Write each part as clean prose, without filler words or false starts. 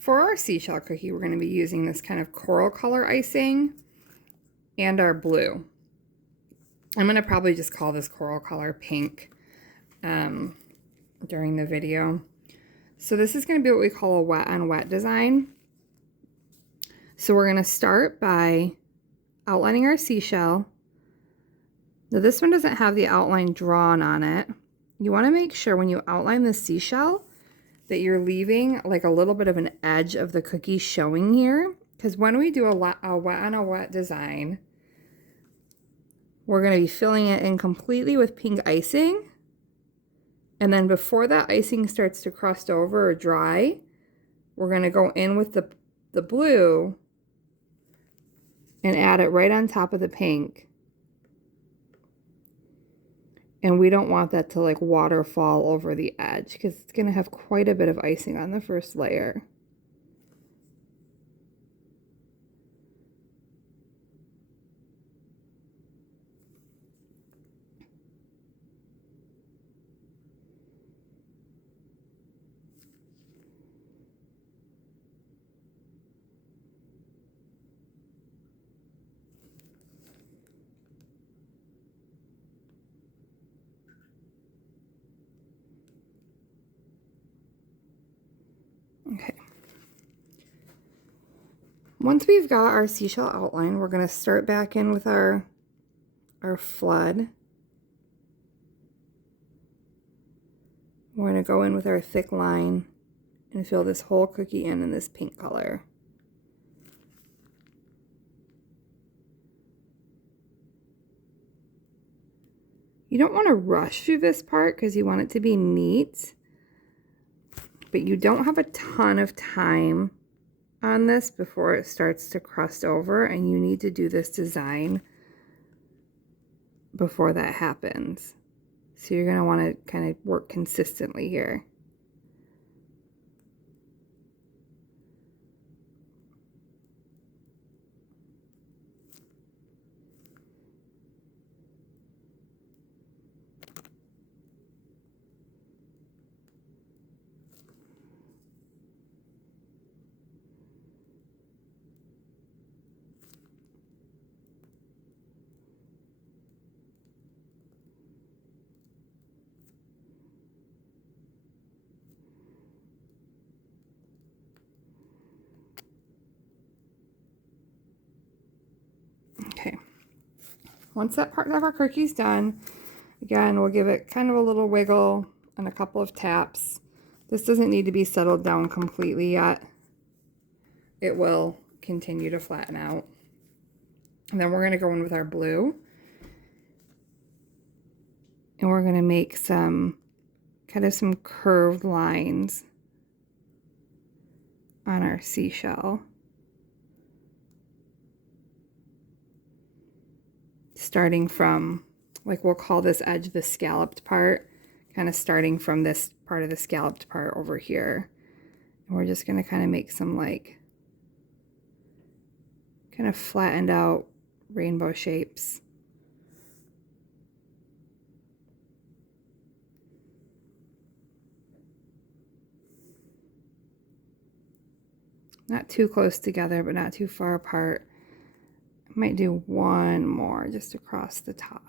For our seashell cookie, we're going to be using this kind of coral color icing and our blue. I'm going to probably just call this coral color pink during the video. So this is going to be what we call a wet on wet design. So we're going to start by outlining our seashell. Now this one doesn't have the outline drawn on it. You want to make sure when you outline the seashell that you're leaving like a little bit of an edge of the cookie showing here. Because when we do a wet on a wet design, we're going to be filling it in completely with pink icing. And then before that icing starts to crust over or dry, we're going to go in with the blue and add it right on top of the pink. And we don't want that to like waterfall over the edge because it's going to have quite a bit of icing on the first layer. Okay. Once we've got our seashell outline, we're going to start back in with our flood. We're going to go in with our thick line and fill this whole cookie in this pink color. You don't want to rush through this part because you want it to be neat, but you don't have a ton of time on this before it starts to crust over, and you need to do this design before that happens. So you're going to want to kind of work consistently here. Okay, once that part of our cookie's done, again, we'll give it kind of a little wiggle and a couple of taps. This doesn't need to be settled down completely yet. It will continue to flatten out. And then we're going to go in with our blue. And we're going to make some curved lines on our seashell. Starting from, like, we'll call this edge the scalloped part, kind of starting from this part of the scalloped part over here. And we're just going to kind of make some like kind of flattened out rainbow shapes. Not too close together, but not too far apart. I might do one more just across the top.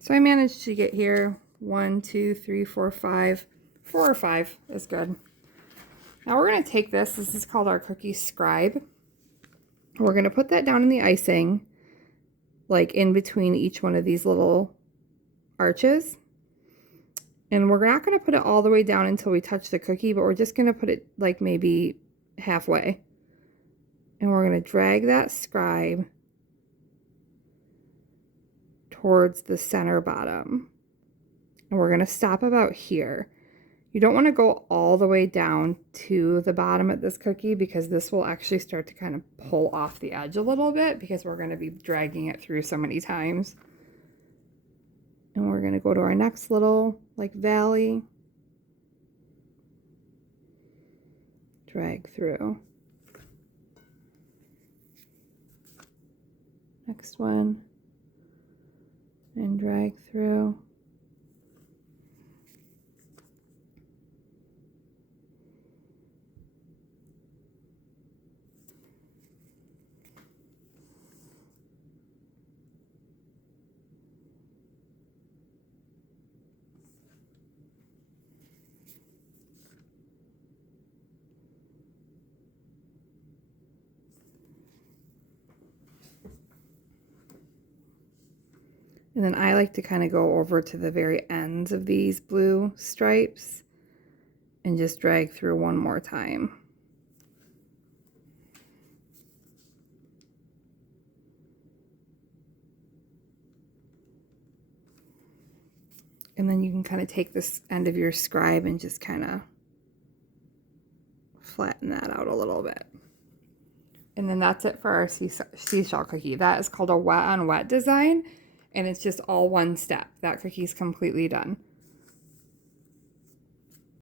So I managed to get here 1, 2, 3, 4, 5. 4 or 5 is good. Now we're going to take this is called our cookie scribe. We're going to put that down in the icing, like in between each one of these little arches. And we're not going to put it all the way down until we touch the cookie, but we're just going to put it like maybe halfway. And we're going to drag that scribe towards the center bottom. And we're going to stop about here. You don't want to go all the way down to the bottom of this cookie because this will actually start to kind of pull off the edge a little bit because we're going to be dragging it through so many times. And we're going to go to our next little like valley. Drag through. Next one. And drag through. And then I like to kind of go over to the very ends of these blue stripes and just drag through one more time. And then you can kind of take this end of your scribe and just kind of flatten that out a little bit. And then that's it for our seashell cookie. That is called a wet on wet design, and it's just all one step. That cookie's completely done.